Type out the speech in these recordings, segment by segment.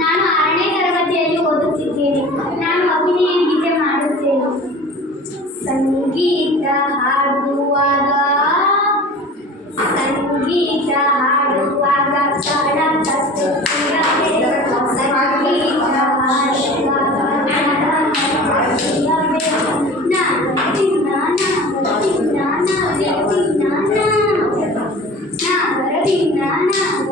ನಾನು 6ನೇ ತರಗತಿಯಲ್ಲಿ ಓದುತ್ತಿದ್ದೇನೆ. ನಾನು ಅಭಿನಯ ಗೀತೆ ಮಾಡುತ್ತೇನೆ. ಸಂಗೀತ ಹಾಡುವಾಗ ತಾಳ ತಟ್ಟುತ್ತಿರಬೇಕು. ಸಂಗೀತ ಹಾಡುವಾಗ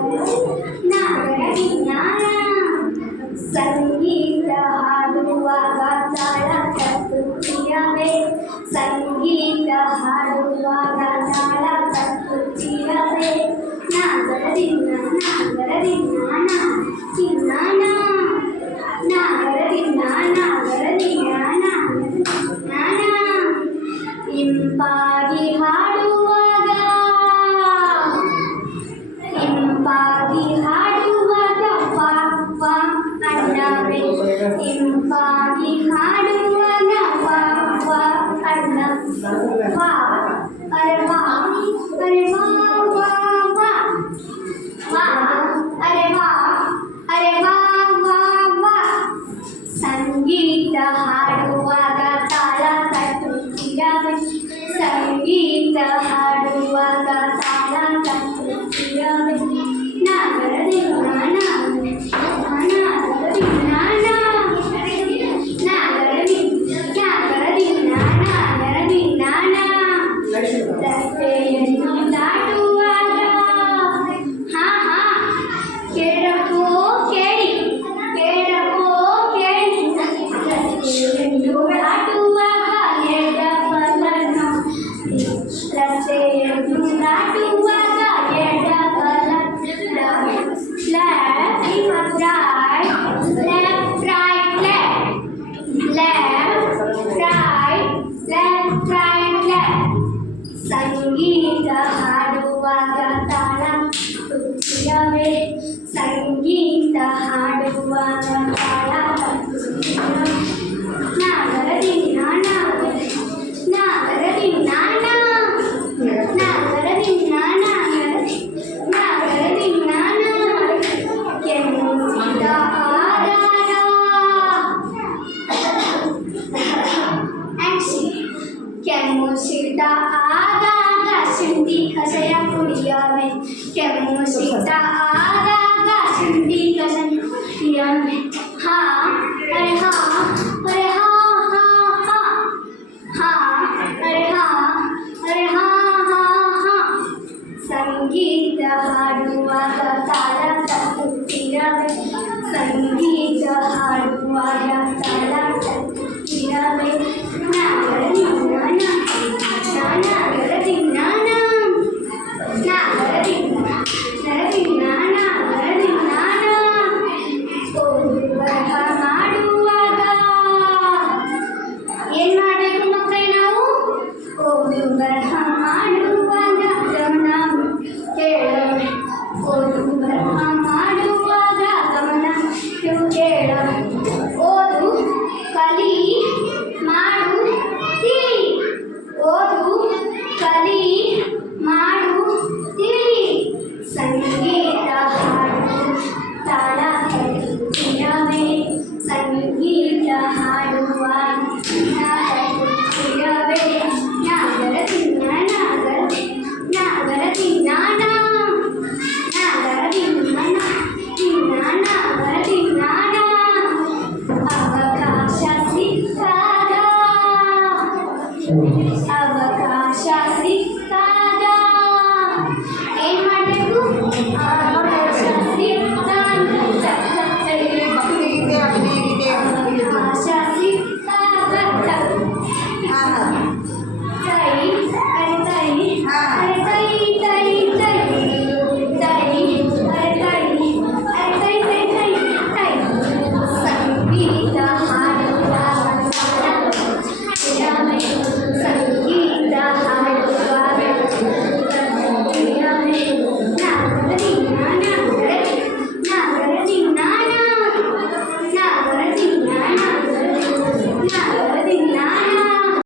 ಸಂಗೀತ ಹಾಡುವಾಗ ತಾಳ ತಟ್ಟುತ್ತಿರಬೇಕು. ಸಂಗೀತ ಹಾಡುವಾಗ ತಾಳ ತಟ್ಟುತ್ತಿರಬೇಕು. ನಾಗರದಿನ್ನ ನಾಗರದಿನ್ನ ನಾಗರದಿನ್ನ ನಾಗರದಿನ್ನ ನಾಗರದಿನ್ನ ನಾಗರದಿನ್ನ ಇಂಪಾಗಿ ಹಾಡುವಾಗ ಇಂಪಾಗಿ ಹಾಡುವಾಗ ವಾ ವಾ ಅಣ್ಣವೇ. ಇಂಪಾಗಿ ಹಾಡುವಾಗ ವಾ ವಾ ಅಣ್ಣ ವಾ ಅರೆ ವಾ ಅರೆ ವಾ ವಾ ವಾ ವಾ ಅರೆ ವಾ ಅರೆ ವಾ ವಾ ವಾ. ಸಂಗೀತ ಹಾಡುವಾಗ ತಾಳ ತಟ್ಟುತ್ತಿರಬೇಕು. ಸಂಗೀತ ಹಾಡುವಾಗ ತಾಳ ತಟ್ಟುತ್ತಿರಬೇಕು. ನಾಗರದಿನ್ನ ನಾಗರದಿನ್ನ ನಾಗರದಿನ್ನ ನಾಗರದಿನ್ನ ನಾಗರದಿನ್ನ ರಸ್ತೆಯನ್ನು ದಾಟುವಾಗ ಹಾ ಹಾ ಕೇಳಕೋ ಕೇಳಿ ಕೇಳಕೋ ಕೇಳಿ. ರಸ್ತೆಯನ್ನು ದಾಟುವಾಗ ಎಡ ಬಲ ನೋಡಿ. ರಸ್ತೆಯನ್ನು ದಾಟುವಾಗ ಎಡ ಬಲ left right left right left right left right left. ಸಂಗೀತ ಹಾಡುವಾಗ ತಾಳ ತಟ್ಟುತ್ತಿರಬೇಕು. ಸಂಗೀತ ಹಾಡುವಾಗ ತಾಳ ತಟ್ಟುತ್ತಿರಬೇಕು. ನಾಗರದಿನ್ನ ನಾಗರದಿನ್ನ ನಾಗರದಿನ್ನ ನಾಗರದಿನ್ನ ನಾಗರದಿನ್ನ ಕೆಮ್ಮಿಸಿದ ಆಧಾರ ಕೆಮ್ಮುಸಿದ ಆದಾಗ ಶುಂಠಿ ಕಷಾಯ ಕುಡಿಯವೆ. ಕೆಮ್ಮುಸಿದ ಆದಾಗ ಶುಂಠಿ ಕಷಾಯ ಕುಡಿಯವೆ. ಹಾ ಅರೆ ಹಾ ಅರೆ ಹಾ ಹಾ ಹಾ ಹಾ ಅರೆ ಹಾ ಅರೆ ಹಾ ಹಾ ಹಾ. ಸಂಗೀತ ಹಾಡುವಾಗ ತಾಳ ತಟ್ಟುತ್ತಿರಬೇಕು. ಸಂಗೀತ ಹಾಡುವಾಗ ತಾಳ ತಟ್ಟುತ್ತಿರಬೇಕು. ನಾಗರದಿನ್ನ ನಾಗರದಿನ್ನ